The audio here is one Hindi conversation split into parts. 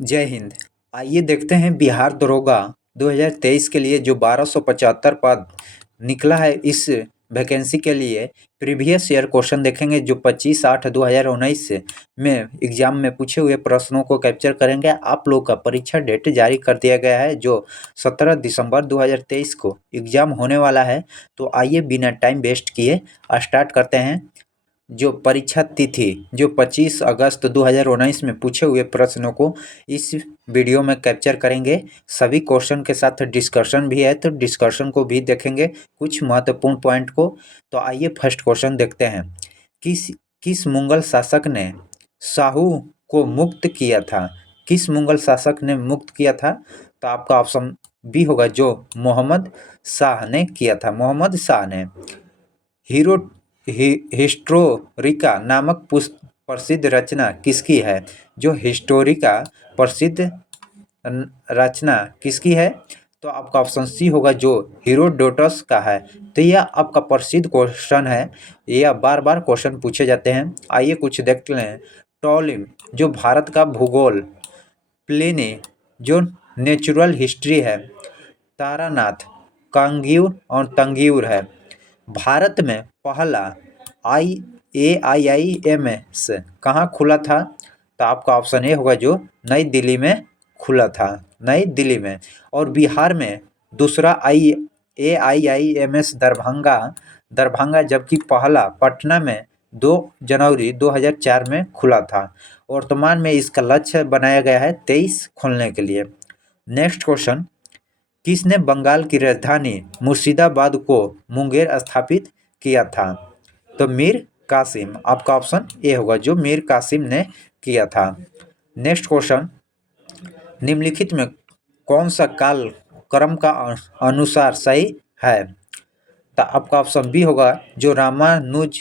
जय हिंद। आइए देखते हैं बिहार दरोगा 2023 के लिए जो 1275 पद निकला है। इस वैकेंसी के लिए प्रीवियस ईयर क्वेश्चन देखेंगे जो 25/8/2019 में एग्जाम में पूछे हुए प्रश्नों को कैप्चर करेंगे। आप लोग का परीक्षा डेट जारी कर दिया गया है जो 17 दिसंबर 2023 को एग्जाम होने वाला है। तो आइए बिना टाइम वेस्ट किए स्टार्ट करते हैं। जो परीक्षा तिथि जो 25 अगस्त 2019 में पूछे हुए प्रश्नों को इस वीडियो में कैप्चर करेंगे। सभी क्वेश्चन के साथ डिस्कशन भी है तो डिस्कशन को भी देखेंगे कुछ महत्वपूर्ण पॉइंट को। तो आइए फर्स्ट क्वेश्चन देखते हैं। किस किस मुगल शासक ने शाहू को मुक्त किया था? किस मुगल शासक ने मुक्त किया था? तो आपका ऑप्शन बी होगा जो मोहम्मद शाह ने किया था। मोहम्मद शाह ने हीरो हिस्टोरिका नामक प्रसिद्ध रचना किसकी है? जो हिस्टोरिका प्रसिद्ध रचना किसकी है? तो आपका ऑप्शन सी होगा जो हीरोडोटस का है। तो यह आपका प्रसिद्ध क्वेश्चन है। यह बार बार क्वेश्चन पूछे जाते हैं। आइए कुछ देख लें। टॉलिम जो भारत का भूगोल, प्लिनी जो नेचुरल हिस्ट्री है, तारानाथ कांगीर और तंगीर है। भारत में पहला AIIMS कहाँ खुला था? तो आपका ऑप्शन ए होगा जो नई दिल्ली में खुला था, नई दिल्ली में। और बिहार में दूसरा AIIMS दरभंगा जबकि पहला पटना में 2 जनवरी 2004 में खुला था। वर्तमान में इसका लक्ष्य बनाया गया है 23 खोलने के लिए। Next question. किसने बंगाल की राजधानी मुर्शिदाबाद को मुंगेर स्थापित किया था? तो मीर कासिम। आपका ऑप्शन ए होगा जो मीर कासिम ने किया था। Next question. निम्नलिखित में कौन सा काल क्रम का अनुसार सही है? तो आपका ऑप्शन बी होगा जो रामानुज,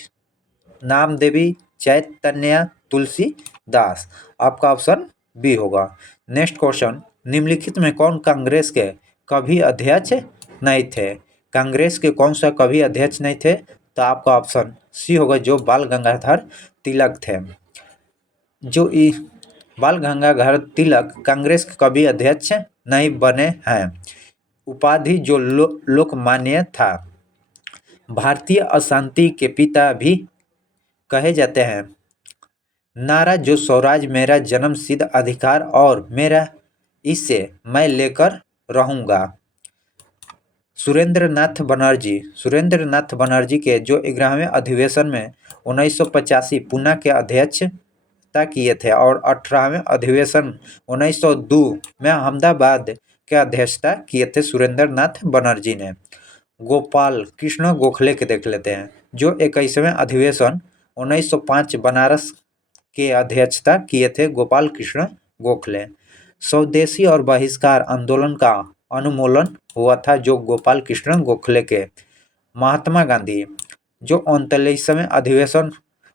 नामदेवी, चैतन्य, तुलसीदास। आपका ऑप्शन बी होगा। Next question. निम्नलिखित में कौन कांग्रेस के कभी अध्यक्ष नहीं थे? कांग्रेस के कौन सा कभी अध्यक्ष नहीं थे? तो आपका ऑप्शन सी होगा जो बाल गंगाधर तिलक थे। जो बाल गंगाधर तिलक कांग्रेस के कभी अध्यक्ष नहीं बने हैं। उपाधि जो लोकमान्य था। भारतीय अशांति के पिता भी कहे जाते हैं। नारा जो स्वराज मेरा जन्म सिद्ध अधिकार और मेरा इसे मैं लेकर रहूंगा। सुरेंद्र नाथ बनर्जी के जो 11वें अधिवेशन में 1985 पुणे के अध्यक्षता किए थे और 18वें अधिवेशन 1902 में अहमदाबाद के अध्यक्षता किए थे सुरेंद्र नाथ बनर्जी ने। गोपाल कृष्ण गोखले के देख लेते हैं जो 21वें अधिवेशन 1905 बनारस के अध्यक्षता किए थे गोपाल कृष्ण गोखले। स्वदेशी और बहिष्कार आंदोलन का अनुमोलन हुआ था जो गोपाल कृष्ण गोखले के। महात्मा गांधी जो 39वें अधिवेशन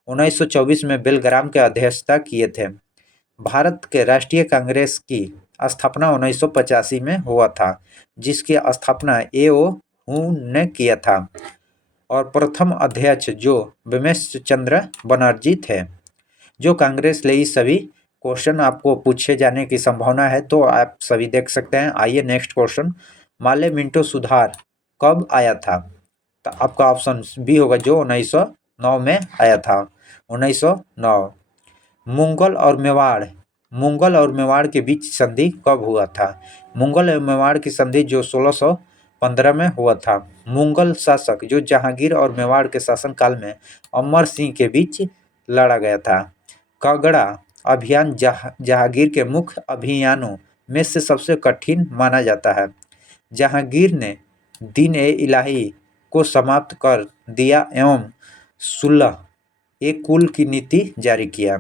1924 में बेलग्राम के अध्यक्षता किए थे। भारत के राष्ट्रीय कांग्रेस की स्थापना 1985 में हुआ था जिसकी स्थापना A.O. हू ने किया था। और प्रथम अध्यक्ष जो बिमेश चंद्र बनर्जी थे। जो कांग्रेस लिए सभी क्वेश्चन आपको पूछे जाने की संभावना है तो आप सभी देख सकते हैं। आइए नेक्स्ट क्वेश्चन। माले मिंटो सुधार कब आया था? तो आपका ऑप्शन बी होगा जो 1909 में आया था। 1909। मुगल और मेवाड़ के बीच संधि कब हुआ था? मुगल और मेवाड़ की संधि जो 1615 में हुआ था। मुगल शासक जो जहांगीर और मेवाड़ के शासनकाल में अमर सिंह के बीच लड़ा गया था। कांगड़ा अभियान जहांगीर के मुख्य अभियानों में से सबसे कठिन माना जाता है। जहांगीर ने दीन-ए-इलाही को समाप्त कर दिया एवं सुलह-ए-कुल की नीति जारी किया।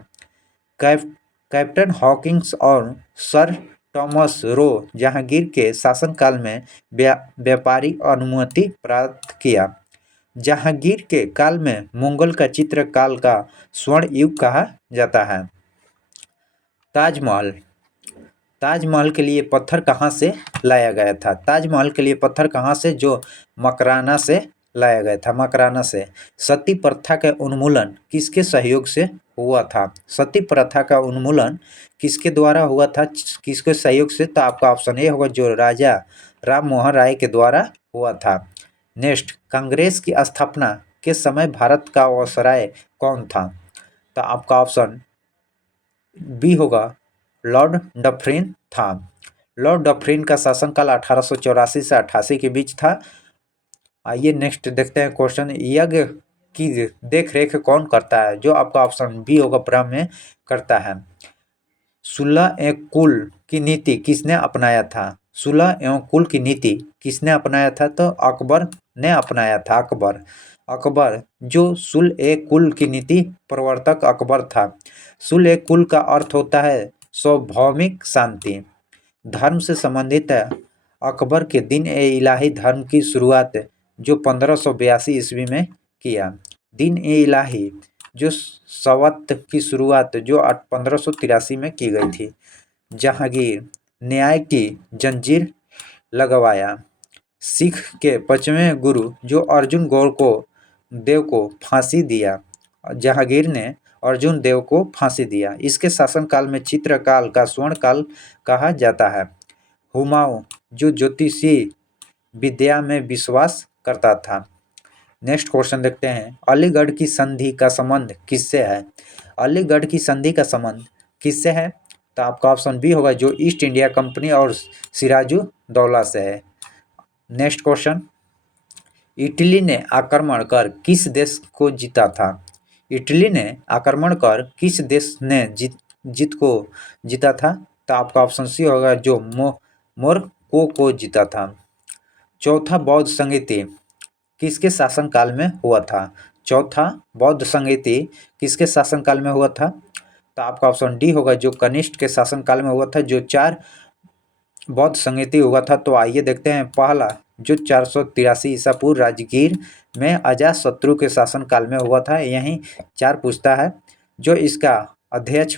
कैप्टन हॉकिंस और सर थॉमस रो जहांगीर के शासनकाल में व्यापारी अनुमति प्राप्त किया। जहांगीर के काल में मुगल का चित्रकाल का स्वर्ण युग कहा जाता है। ताजमहल के लिए पत्थर कहाँ से लाया गया था? ताजमहल के लिए पत्थर कहाँ से? जो मकराना से लाया गया था, मकराना से। सती प्रथा का उन्मूलन किसके सहयोग से हुआ था? सती प्रथा का उन्मूलन किसके द्वारा हुआ था, किसके सहयोग से? तो आपका ऑप्शन ए होगा जो राजा राम मोहन राय के द्वारा हुआ था। नेक्स्ट, कांग्रेस की स्थापना के समय भारत का वायसराय कौन था? तो आपका ऑप्शन बी होगा लॉर्ड डफरिन था। लॉर्ड डफरिन का शासनकाल 1884 से 88 के बीच था। आइए नेक्स्ट देखते हैं क्वेश्चन, यज्ञ की देख रेख कौन करता है? जो आपका ऑप्शन बी होगा ब्रह्म करता है। सुलह एवं कुल की नीति किसने अपनाया था? सुलह एवं कुल की नीति किसने अपनाया था? तो अकबर ने अपनाया था। अकबर जो सुल ए कुल की नीति प्रवर्तक अकबर था। सुल ए कुल का अर्थ होता है सार्वभौमिक शांति। धर्म से संबंधित है अकबर के दिन ए इलाही धर्म की शुरुआत जो 1582 ईस्वी में किया। दिन ए इलाही जो सवत की शुरुआत जो 1583 में की गई थी। जहांगीर न्याय की जंजीर लगवाया। सिख के 5वें गुरु जो अर्जुन गौर को देव को फांसी दिया। जहांगीर ने अर्जुन देव को फांसी दिया। इसके शासनकाल में चित्रकाल का स्वर्ण काल कहा जाता है। हुमायूं जो ज्योतिषी विद्या में विश्वास करता था। नेक्स्ट क्वेश्चन देखते हैं, अलीगढ़ की संधि का संबंध किससे है? अलीगढ़ की संधि का संबंध किससे है? तो आपका ऑप्शन बी होगा जो ईस्ट इंडिया कंपनी और सिराजु दौला से है। नेक्स्ट क्वेश्चन, इटली ने आक्रमण कर किस देश को जीता था? इटली ने आक्रमण कर किस देश ने जीत को जीता था? तो आपका ऑप्शन सी होगा जो मोरक्को को जीता था। चौथा बौद्ध संगीति किसके शासनकाल में हुआ था? चौथा बौद्ध संगीति किसके शासनकाल में हुआ था? तो आपका ऑप्शन डी होगा जो कनिष्क के शासनकाल में हुआ था, जो 4 बौद्ध संगीति हुआ था। तो आइए देखते हैं, पहला जो 483 ईसा पूर्व राजगीर में अजातशत्रु के शासनकाल में हुआ था। यही 4 पूछता है। जो इसका अध्यक्ष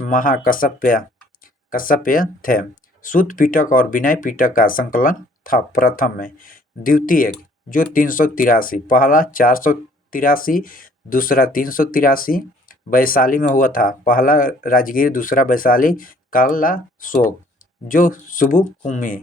कश्यप थे। सूत पिटक और विनय पिटक का संकलन था प्रथम में। द्वितीय जो 383, पहला 483, दूसरा 383 वैशाली में हुआ था। पहला राजगीर, दूसरा वैशाली। काला शोक जो सुबुकुमी,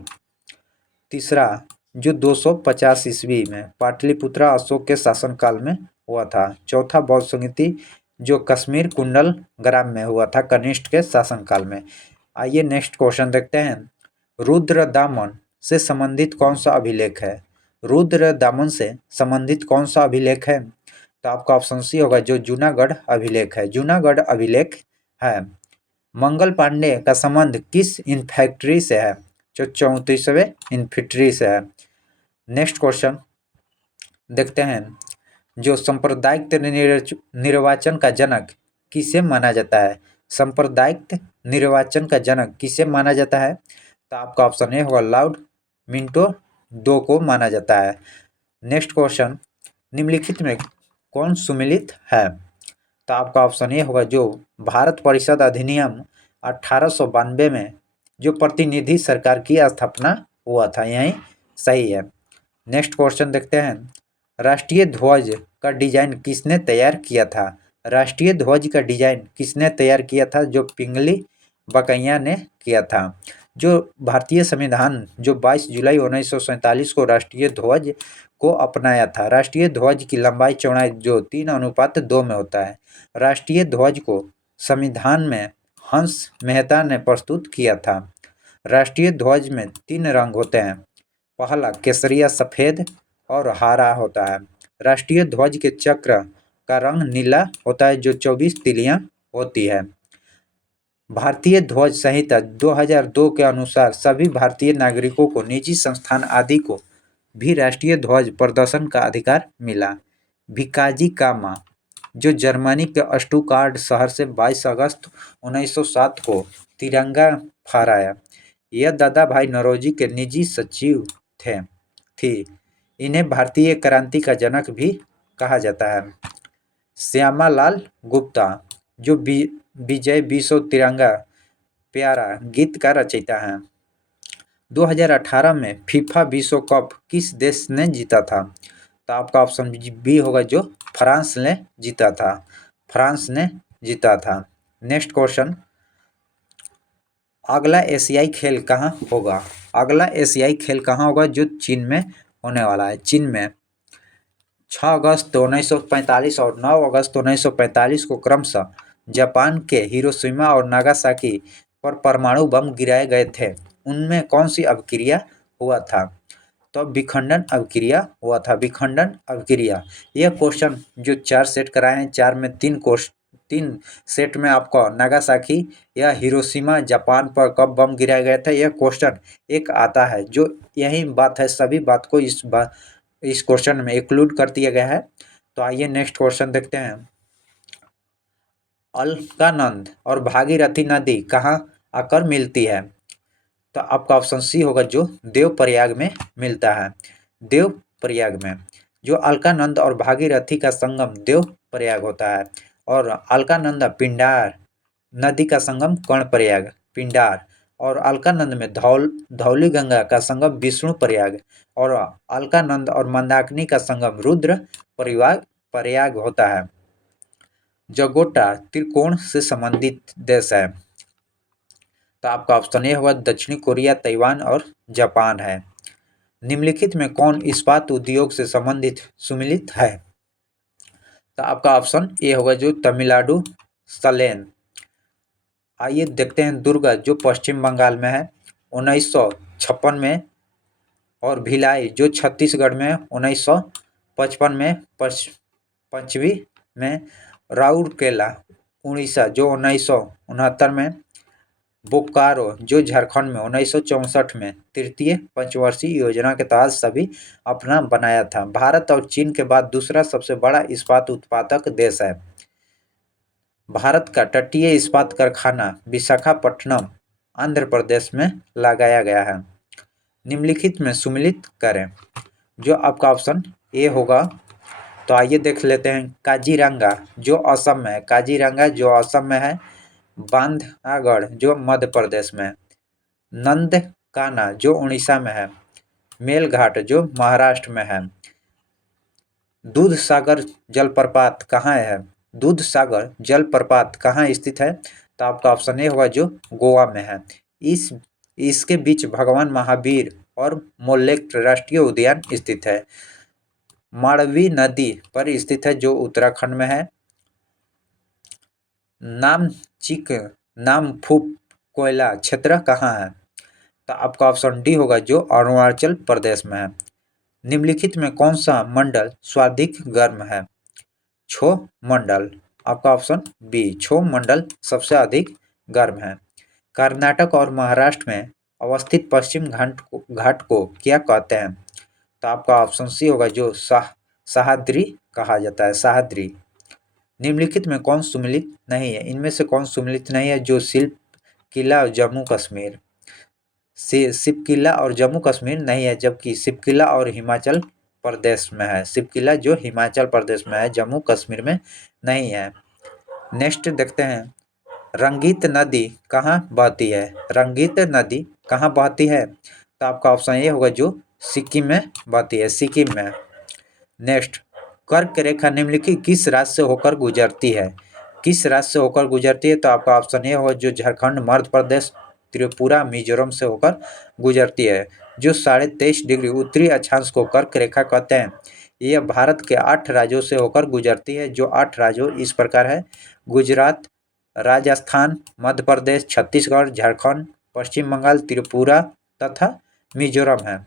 तीसरा जो 250 ईस्वी में पाटलिपुत्र अशोक के शासनकाल में हुआ था। चौथा बौद्ध संगीति जो कश्मीर कुंडल ग्राम में हुआ था कनिष्क के शासनकाल में। आइए नेक्स्ट क्वेश्चन देखते हैं, रुद्रदामन से संबंधित कौन सा अभिलेख है? रुद्रदामन से संबंधित कौन सा अभिलेख है? तो आपका ऑप्शन सी होगा जो जूनागढ़ अभिलेख है। जूनागढ़ अभिलेख है। मंगल पांडे का संबंध किस इन्फैक्ट्री से है? जो 34वें इन्फेंट्री से है। नेक्स्ट क्वेश्चन देखते हैं, जो सांप्रदायिक निर्वाचन का जनक किसे माना जाता है? सांप्रदायिक निर्वाचन का जनक किसे माना जाता है? तो आपका ऑप्शन ए होगा लॉर्ड मिंटो दो को माना जाता है। नेक्स्ट क्वेश्चन, निम्नलिखित में कौन सुमेलित है? तो आपका ऑप्शन ए होगा जो भारत परिषद अधिनियम 1892 में जो प्रतिनिधि सरकार की स्थापना हुआ था, यही सही है। नेक्स्ट क्वेश्चन देखते हैं, राष्ट्रीय ध्वज का डिजाइन किसने तैयार किया था? राष्ट्रीय ध्वज का डिजाइन किसने तैयार किया था? जो पिंगली बकैया ने किया था। जो भारतीय संविधान जो 22 जुलाई 1947 को राष्ट्रीय ध्वज को अपनाया था। राष्ट्रीय ध्वज की लंबाई चौड़ाई जो 3:2 में होता है। राष्ट्रीय ध्वज को संविधान में हंस मेहता ने प्रस्तुत किया था। राष्ट्रीय ध्वज में 3 रंग होते हैं, पहला केसरिया सफ़ेद और हरा होता है। राष्ट्रीय ध्वज के चक्र का रंग नीला होता है जो 24 तिलियां होती है। भारतीय ध्वज संहिता 2002 के अनुसार सभी भारतीय नागरिकों को निजी संस्थान आदि को भी राष्ट्रीय ध्वज प्रदर्शन का अधिकार मिला। भिकाजी कामा जो जर्मनी के स्टुटगार्ट शहर से 22 अगस्त 1907 को तिरंगा फहराया। यह दादा भाई नौरोजी के निजी सचिव थी। इन्हें भारतीय क्रांति का जनक भी कहा जाता है। श्यामालाल गुप्ता जो विजय विश्व तिरंगा प्यारा गीत का रचयिता है। 2018 में फीफा विश्व कप किस देश ने जीता था? तो आपका ऑप्शन बी होगा जो फ्रांस ने जीता था। फ्रांस ने जीता था। नेक्स्ट क्वेश्चन, अगला एशियाई खेल कहाँ होगा? अगला एशियाई खेल कहाँ होगा जो चीन में होने वाला है? चीन में 6 अगस्त 1945 और 9 अगस्त 1945 को क्रमशः जापान के हिरोशिमा और नागासाकी पर परमाणु बम गिराए गए थे। उनमें कौन सी अभिक्रिया हुआ था? तो विखंडन अभिक्रिया हुआ था, विखंडन अभिक्रिया। यह क्वेश्चन जो 4 सेट कराए हैं, 4 में 3 सेट में आपको नागासाकी या हिरोशिमा जापान पर कब बम गिराया गया था यह क्वेश्चन एक आता है। जो यही बात है, सभी बात को इस क्वेश्चन में इंक्लूड कर दिया गया है। तो आइए नेक्स्ट क्वेश्चन देखते हैं। अलकानंद और भागीरथी नदी कहाँ आकर मिलती है? तो आपका ऑप्शन सी होगा, जो देवप्रयाग में मिलता है। देवप्रयाग में जो अलकानंद और भागीरथी का संगम देवप्रयाग होता है, और अलकानंद पिंडार नदी का संगम कर्णप्रयाग पिंडार, और अलकानंद में धौली गंगा का संगम विष्णुप्रयाग, और अलकानंद और मंदाकिनी का संगम रुद्र प्रयाग होता है। जगोटा त्रिकोण से संबंधित देश है? तो आपका ऑप्शन ए होगा, दक्षिणी कोरिया, ताइवान और जापान है। निम्नलिखित में कौन इस्पात उद्योग से संबंधित सुमिलित है? तो आपका ऑप्शन ए होगा, जो तमिलनाडु सलेन। आइए देखते हैं दुर्ग जो पश्चिम बंगाल में है 1956 में, और भिलाई जो छत्तीसगढ़ में 1955 में, पश्चिमी में राउरकेला उड़ीसा जो 1969 में, बोकारो जो झारखंड में 1964 में तृतीय पंचवर्षीय योजना के तहत सभी अपना बनाया था। भारत और चीन के बाद दूसरा सबसे बड़ा इस्पात उत्पादक देश है। भारत का तटीय इस्पात कारखाना विशाखापट्टनम आंध्र प्रदेश में लगाया गया है। निम्नलिखित में सुमिलित करें। जो आपका ऑप्शन ए होगा, तो आइए देख लेते हैं। काजीरंगा जो असम में है, काजीरंगा जो असम में है, बांधवगढ़ जो मध्य प्रदेश में है, नंदकाना जो उड़ीसा में है, मेलघाट जो महाराष्ट्र में है। दूध सागर जलप्रपात कहाँ है? दूध सागर जलप्रपात कहाँ स्थित है? तो आपका ऑप्शन ए होगा, जो गोवा में है। इसके बीच भगवान महावीर और मोलेक राष्ट्रीय उद्यान स्थित है। मांडवी नदी पर स्थित है जो उत्तराखंड में है। नामफुक कोयला क्षेत्र कहाँ है? तो आपका ऑप्शन डी होगा, जो अरुणाचल प्रदेश में है। निम्नलिखित में कौन सा मंडल सर्वाधिक गर्म है? क्षोभ मंडल। आपका ऑप्शन बी, क्षोभ मंडल सबसे अधिक गर्म है। कर्नाटक और महाराष्ट्र में अवस्थित पश्चिम घाट को क्या कहते हैं? तो आपका ऑप्शन सी होगा, जो सह्याद्री कहा जाता है, सह्याद्री। निम्नलिखित में कौन सुमिलित नहीं है? इनमें से कौन सुमिलित नहीं है? जो शिल्प किला और जम्मू कश्मीर, शिवकिला और जम्मू कश्मीर नहीं है, जबकि शिवकिला और हिमाचल प्रदेश में है। शिवकिला जो हिमाचल प्रदेश में है, जम्मू कश्मीर में नहीं है। नेक्स्ट देखते हैं, रंगीत नदी कहाँ बहती है? रंगीत नदी कहाँ बहती है? तो आपका ऑप्शन ये होगा, जो सिक्किम में बहती है, सिक्किम में। नेक्स्ट, कर्क रेखा निम्नलिखित किस राज्य से होकर गुजरती है? किस राज्य से होकर गुजरती है? तो आपका ऑप्शन ये होगा, जो झारखंड, मध्य प्रदेश, त्रिपुरा, मिजोरम से होकर गुजरती है। जो 23.5 डिग्री उत्तरी अक्षांश को कर्क रेखा कहते हैं। यह भारत के 8 राज्यों से होकर गुजरती है। जो 8 राज्यों इस प्रकार है: गुजरात, राजस्थान, मध्य प्रदेश, छत्तीसगढ़, झारखंड, पश्चिम बंगाल, त्रिपुरा तथा मिजोरम है।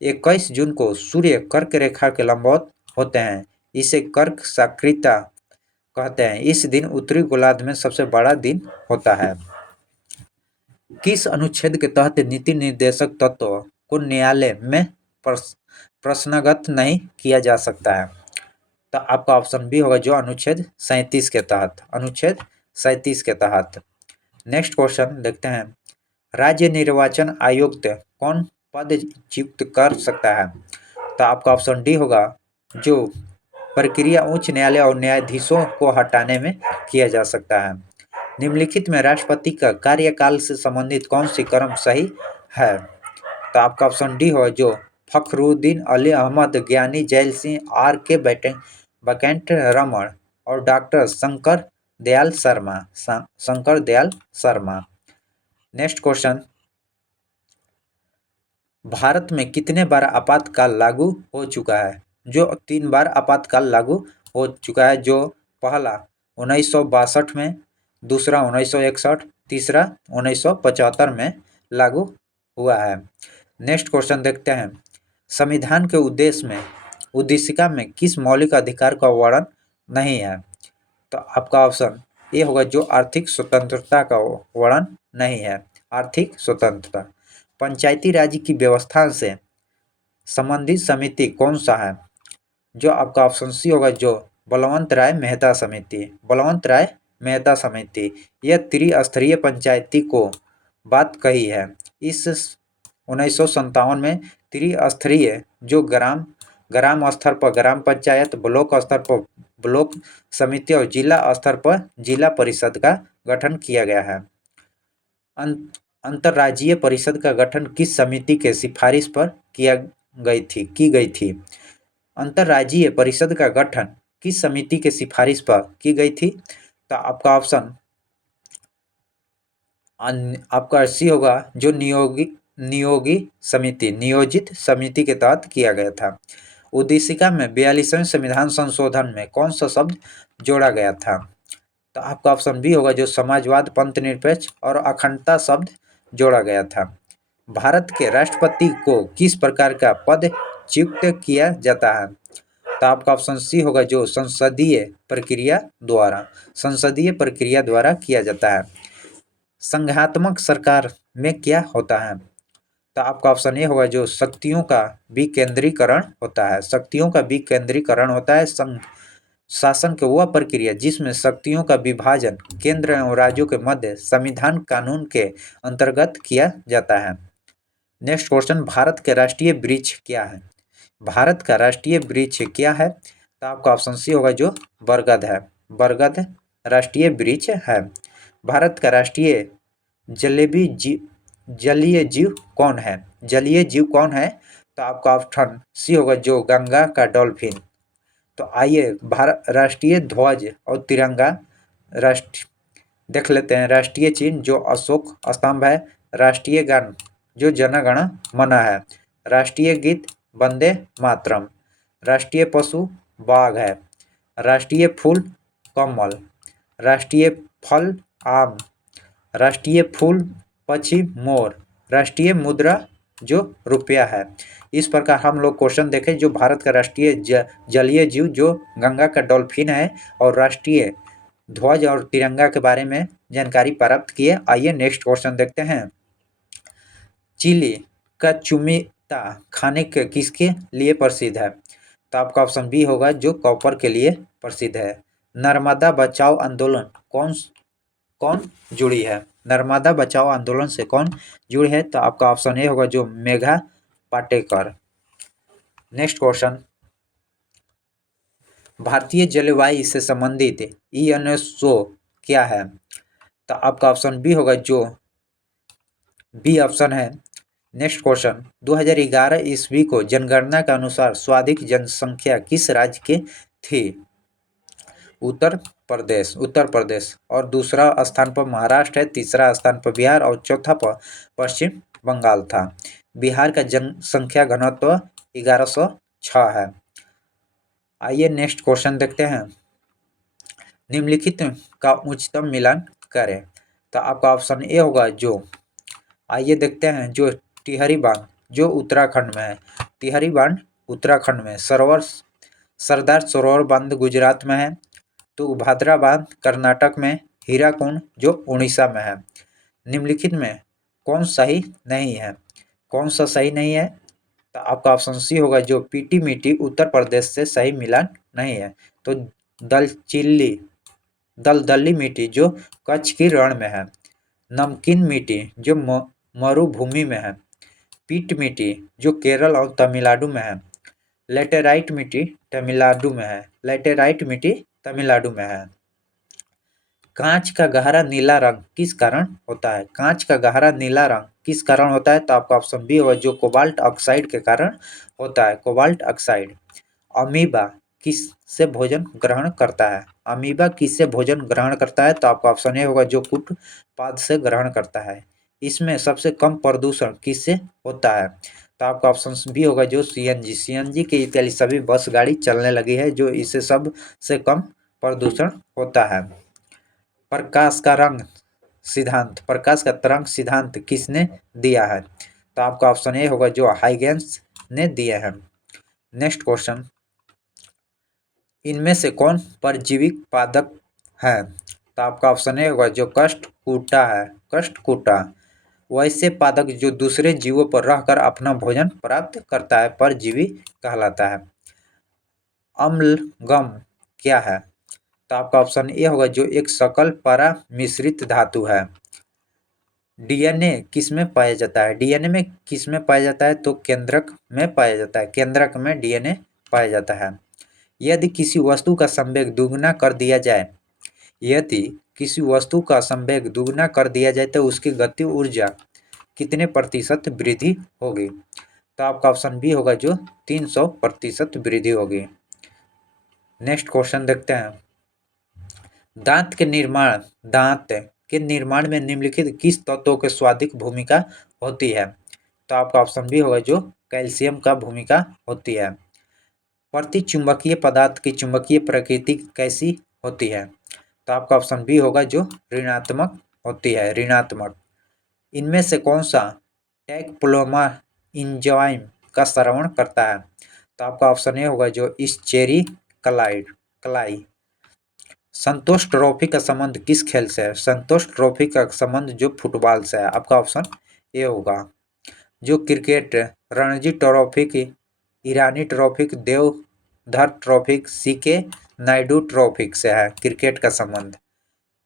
21 जून को सूर्य कर्क रेखा के लंबवत होते हैं। इसे कर्क सक्रियता कहते हैं। इस दिन उत्तरी गोलार्ध में सबसे बड़ा दिन होता है। किस अनुच्छेद के तहत नीति निर्देशक तत्व को न्यायालय में प्रश्नगत नहीं किया जा सकता है? तो आपका ऑप्शन बी होगा, जो अनुच्छेद 37 के तहत, अनुच्छेद 37 के तहत। नेक्स्ट क्वेश्चन देखते हैं, राज्य निर्वाचन आयुक्त कौन पद नियुक्त कर सकता है? तो आपका ऑप्शन डी होगा, जो प्रक्रिया उच्च न्यायालय और न्यायाधीशों को हटाने में किया जा सकता है। निम्नलिखित में राष्ट्रपति का कार्यकाल से संबंधित कौन सी क्रम सही है? तो आपका ऑप्शन डी होगा, जो फखरुद्दीन अली अहमद, ज्ञानी जैल सिंह, आर के बकेंट रमन और doctor Shankar Dayal Sharma, Shankar Dayal Sharma. Next question, Bharat में कितने बार आपातकाल लागू हो चुका है? जो 3 बार आपातकाल लागू हो चुका है। जो पहला 1962 में, दूसरा 1961, तीसरा 1975 में लागू हुआ है। नेक्स्ट क्वेश्चन देखते हैं, संविधान के उद्देशिका में किस मौलिक अधिकार का वर्णन नहीं है? तो आपका ऑप्शन ए होगा जो आर्थिक स्वतंत्रता का वर्णन नहीं है, आर्थिक स्वतंत्रता। पंचायती राज की व्यवस्था से संबंधित समिति कौन सा है? जो आपका ऑप्शन सी होगा जो बलवंत राय मेहता समिति, बलवंत राय मेहता समिति। यह त्रिस्तरीय पंचायती को बात कही है। इस 1957 में त्रिस्तरीय जो ग्राम ग्राम स्तर पर ग्राम पंचायत, ब्लॉक स्तर पर ब्लॉक समिति और जिला स्तर पर जिला परिषद का गठन किया गया है। अंतर्राज्यीय परिषद का गठन किस समिति के सिफारिश पर की गई थी? अंतर्राज्यीय परिषद का गठन किस समिति के सिफारिश पर की गई थी? तो आपका ऑप्शन आपका सी होगा जो नियोजित समिति के तहत किया गया था। उद्देशिका में 42वें संविधान संशोधन में कौन सा शब्द जोड़ा गया था? तो आपका ऑप्शन बी होगा जो समाजवाद, पंथ निरपेक्ष और अखंडता शब्द जोड़ा गया था। भारत के राष्ट्रपति को किस प्रकार का पद च्युत किया जाता है? तो आपका ऑप्शन सी होगा जो संसदीय प्रक्रिया द्वारा किया जाता है। संघात्मक सरकार में क्या होता है? तो आपका ऑप्शन ए होगा जो शक्तियों का विकेंद्रीकरण होता है, शक्तियों का विकेंद्रीकरण होता है। शासन की वह प्रक्रिया जिसमें शक्तियों का विभाजन केंद्र एवं राज्यों के मध्य संविधान कानून के अंतर्गत किया जाता है। नेक्स्ट क्वेश्चन, भारत के राष्ट्रीय वृक्ष क्या है? भारत का राष्ट्रीय वृक्ष क्या है? तो आपका ऑप्शन सी होगा जो बरगद है, बरगद राष्ट्रीय वृक्ष है। भारत का राष्ट्रीय जलीय जीव कौन है? जलीय जीव कौन है? तो आपका ऑप्शन सी होगा जो गंगा का डॉल्फिन। तो आइए भारत राष्ट्रीय ध्वज और तिरंगा राष्ट्र देख लेते हैं। राष्ट्रीय चिन्ह जो अशोक स्तंभ है, राष्ट्रीय गान जो जन गण मन है, राष्ट्रीय गीत वंदे मातरम, राष्ट्रीय पशु बाघ है, राष्ट्रीय फूल कमल, राष्ट्रीय फल आम, राष्ट्रीय फूल पक्षी मोर, राष्ट्रीय मुद्रा जो रुपया है। इस प्रकार हम लोग क्वेश्चन देखें जो भारत का राष्ट्रीय जलीय जीव जो गंगा का डॉल्फिन है और राष्ट्रीय ध्वज और तिरंगा के बारे में जानकारी प्राप्त किए। आइए नेक्स्ट क्वेश्चन देखते हैं। चिली का चुमिता खाने के किसके लिए प्रसिद्ध है? तो आपका ऑप्शन बी होगा जो कॉपर के लिए प्रसिद्ध है। नर्मदा बचाओ आंदोलन कौन जुड़ी है? नर्मदा बचाओ आंदोलन से कौन जुड़ी है? तो आपका ऑप्शन ए होगा जो मेघा पाटेकर। नेक्स्ट क्वेश्चन, भारतीय जलवायु से संबंधित यूनेस्को क्या है? तो आपका ऑप्शन बी होगा जो बी ऑप्शन है। नेक्स्ट क्वेश्चन, 2011 ईस्वी को जनगणना के अनुसार सर्वाधिक जनसंख्या किस राज्य की थी? उत्तर प्रदेश। और दूसरा स्थान पर महाराष्ट्र है, तीसरा स्थान पर बिहार और चौथा पर पश्चिम बंगाल था। बिहार का जनसंख्या घनत्व 1106 है। आइए नेक्स्ट क्वेश्चन देखते हैं। निम्नलिखित का उच्चतम मिलान करें। तो आपका ऑप्शन ए होगा जो, आइए देखते हैं, जो टिहरी बांध जो उत्तराखंड में है, टिहरी बांध उत्तराखंड में, सरदार सरोवर बांध गुजरात में है, तुंगभद्रा बांध कर्नाटक में, हीराकुंड जो उड़ीसा में है। निम्नलिखित में कौन सही नहीं है? कौन सा सही नहीं है? तो आपका ऑप्शन सी होगा जो पीटी मिट्टी उत्तर प्रदेश से सही मिलान नहीं है। तो दलदली मिट्टी जो कच्छ की रण में है, नमकीन मिट्टी जो मरुभूमि में है, पीट मिट्टी जो केरल और तमिलनाडु में है, लेटेराइट मिट्टी तमिलनाडु में है, लेटेराइट मिट्टी तमिलनाडु में है। कांच का गहरा नीला रंग किस कारण होता है? कांच का गहरा नीला रंग किस कारण होता है? तो आपका ऑप्शन बी होगा जो कोबाल्ट ऑक्साइड के कारण होता है, कोबाल्ट ऑक्साइड। अमीबा किससे भोजन ग्रहण करता है? अमीबा किससे भोजन ग्रहण करता है? तो आपका ऑप्शन ए होगा जो कुट पाद से ग्रहण करता है। इसमें सबसे कम प्रदूषण किससे होता है? तो आपका ऑप्शन बी होगा जो सीएनजी। सीएनजी के इत्यादि सभी बस गाड़ी चलने लगी है जो इससे सबसे कम प्रदूषण होता है। प्रकाश का रंग सिद्धांत, प्रकाश का तरंग सिद्धांत किसने दिया है? तो आपका ऑप्शन ए होगा जो हाइगेंस ने दिया है। नेक्स्ट क्वेश्चन, इनमें से कौन परजीवी पादप है? तो आपका ऑप्शन ए होगा जो कष्टकूटा है, कष्टकूटा। वैसे पादप जो दूसरे जीवों पर रहकर अपना भोजन प्राप्त करता है परजीवी कहलाता है। अम्लगम क्या है? तो आपका ऑप्शन ए होगा जो एक सकल पारा मिश्रित धातु है। डीएनए किस में पाया जाता है? डीएनए में किस में पाया जाता है? तो केंद्रक में पाया जाता है, केंद्रक में डीएनए पाया जाता है। यदि किसी वस्तु का संवेग दुगना कर दिया जाए, यदि किसी वस्तु का संवेग दुगना कर दिया जाए तो उसकी गति ऊर्जा कितने प्रतिशत वृद्धि होगी? तो आपका ऑप्शन बी होगा जो 300% वृद्धि होगी। नेक्स्ट क्वेश्चन देखते हैं, दांत के निर्माण में निम्नलिखित किस तत्वों की स्वादिक भूमिका होती है? तो आपका ऑप्शन बी होगा जो कैल्शियम का भूमिका होती है। प्रति चुंबकीय पदार्थ की चुंबकीय प्रकृति कैसी होती है? तो आपका ऑप्शन बी होगा जो ऋणात्मक होती है, ऋणात्मक। इनमें से कौन सा टैक्सोप्लाज्मा एंजाइम का श्रवण करता है? तो आपका ऑप्शन ए होगा जो इस्चेरी कलाई। संतोष ट्रॉफी का संबंध किस खेल से है? संतोष ट्रॉफी का संबंध जो फुटबॉल से है। आपका ऑप्शन ए होगा। जो क्रिकेट रणजी ट्रॉफी की, Irani trophy, Deodhar trophy, CK Naidu trophy से है क्रिकेट का संबंध।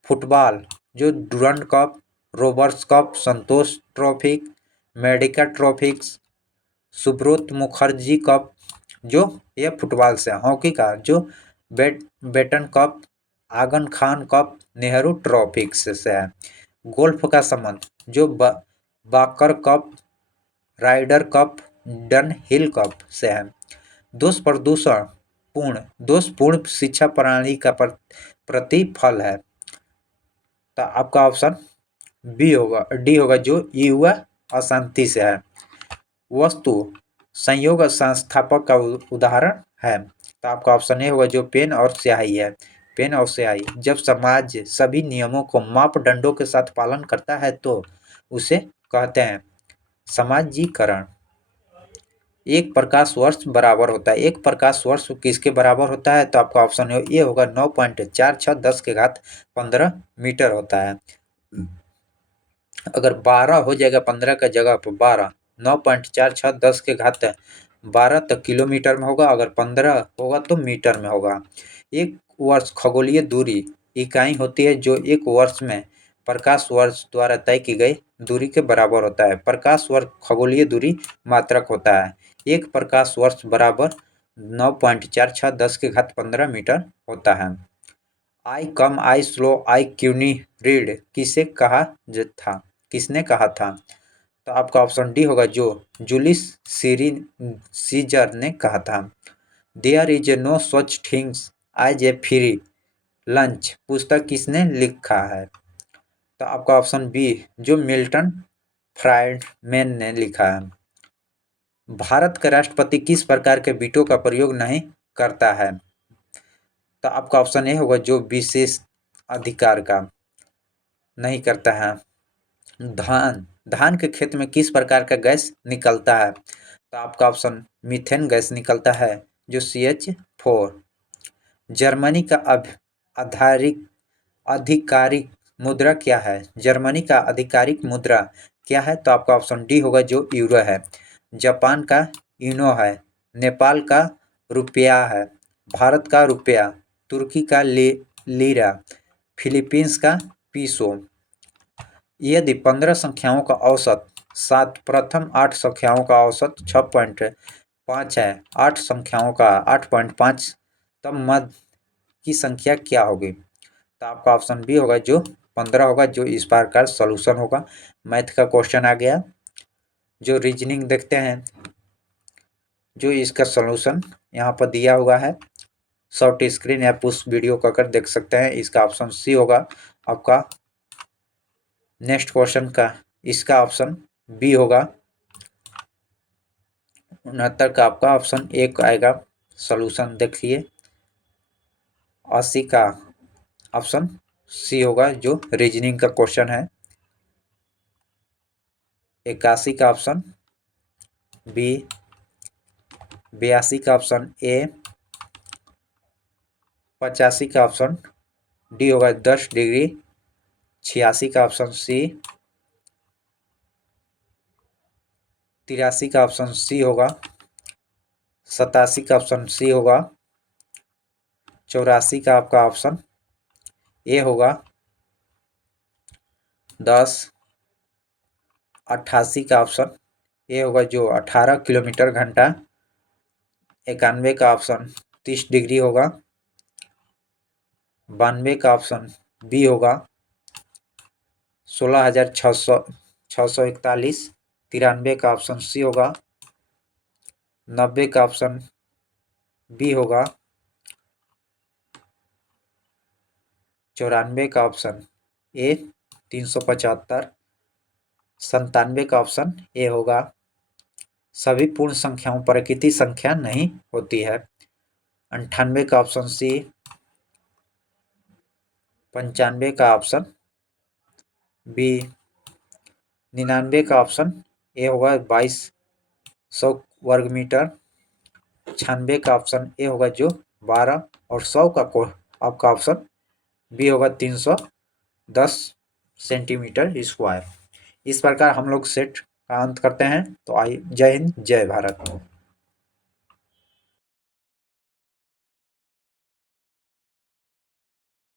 फुटबॉल जो Durand cup, Roberts cup, Santosh trophy, Merdeka trophy, Subroto Mukherjee cup, जो ये फुटबॉल से है। हॉकी का जो Beighton cup, Aga Khan cup, Nehru trophy से है। गोल्फ का संबंध जो Walker cup, Ryder cup, Dunhill cup से है। दोषपूर्ण शिक्षा प्रणाली का प्रतिफल है। तो आपका ऑप्शन बी होगा, डी होगा जो युवा अशांति से है। वस्तु संयोग संस्थापक का उदाहरण है। तो आपका ऑप्शन ए होगा जो पेन और स्याही है, पेन और स्याही। जब समाज सभी नियमों को मापदंडों के साथ पालन करता है तो उसे कहते हैं समाजीकरण। एक प्रकाश वर्ष बराबर होता है, एक प्रकाश वर्ष किसके बराबर होता है? तो आपका ऑप्शन ए होगा 9.4610 मीटर होता है। अगर 12 हो जाएगा 15 का जगह पर 12, 9.4610 तक किलोमीटर में होगा। अगर 15 होगा तो मीटर में होगा। एक वर्ष खगोलीय दूरी इकाई होती है जो एक वर्ष में प्रकाश वर्ष द्वारा तय की गई दूरी के बराबर होता है। प्रकाश वर्ष खगोलीय दूरी मात्रक होता है। एक प्रकाश वर्ष बराबर 9.4610 मीटर होता है। आई कम आई स्लो आई क्यूनी रीड किसे कहा था, किसने कहा था? तो आपका ऑप्शन डी होगा जो जूलियस सीजर ने कहा था। There is no such things as a free lunch पुस्तक किसने लिखा है? तो आपका ऑप्शन बी जो मिल्टन फ्राइडमैन ने लिखा है। भारत का राष्ट्रपति किस प्रकार के वीटो का प्रयोग नहीं करता है? तो आपका ऑप्शन ए होगा जो विशेष अधिकार का नहीं करता है। धान के खेत में किस प्रकार का गैस निकलता है? तो आपका ऑप्शन मीथेन गैस निकलता है जो CH4। जर्मनी का आधिकारिक मुद्रा क्या है? जर्मनी का आधिकारिक मुद्रा क्या है? तो आपका ऑप्शन डी होगा जो यूरो है। जापान का यूनो है, नेपाल का रुपया है, भारत का रुपया, तुर्की का लीरा, फिलीपींस का पीसो। यदि 15 संख्याओं का औसत 7, प्रथम 8 संख्याओं का औसत 6.5 है, 8 संख्याओं का 8.5, तब मध्य की संख्या क्या होगी? तो आपका ऑप्शन बी होगा जो 15 होगा, जो इस बार का सॉल्यूशन होगा। मैथ का क्वेश्चन आ गया। जो रीजनिंग देखते हैं, जो इसका सॉल्यूशन यहाँ पर दिया हुआ है। शॉर्ट स्क्रीन या पुश वीडियो का कर देख सकते हैं। इसका ऑप्शन सी होगा आपका। नेक्स्ट क्वेश्चन का इसका ऑप्शन बी होगा। 69 का आपका ऑप्शन एक आएगा। सॉल्यूशन देखिए। 80 का ऑप्शन सी होगा जो रीजनिंग का क्वेश्चन है। 81 का ऑप्शन बी। 82 का ऑप्शन ए। 85 का ऑप्शन डी होगा 10 डिग्री। 86 का ऑप्शन सी। 83 का ऑप्शन सी होगा। 87 का ऑप्शन सी होगा। 84 का आपका ऑप्शन ए होगा 10। 88 का ऑप्शन ए होगा जो 18 किलोमीटर घंटा। 91 का ऑप्शन 30 डिग्री होगा। 92 का ऑप्शन बी होगा 16,641। 93 का ऑप्शन सी होगा। 90 का ऑप्शन बी होगा। 94 का ऑप्शन ए 375। 97 का ऑप्शन ए होगा। सभी पूर्ण संख्याओं प्रकृति संख्या नहीं होती है। 98 का ऑप्शन सी। 95 का ऑप्शन बी। 99 का ऑप्शन ए होगा 2200 वर्ग मीटर। 96 का ऑप्शन ए होगा जो 12 और 100 का आपका ऑप्शन बी होगा 310 सेंटीमीटर स्क्वायर। इस प्रकार हम लोग सेट का अंत करते हैं। तो आई जय हिंद जय भारत।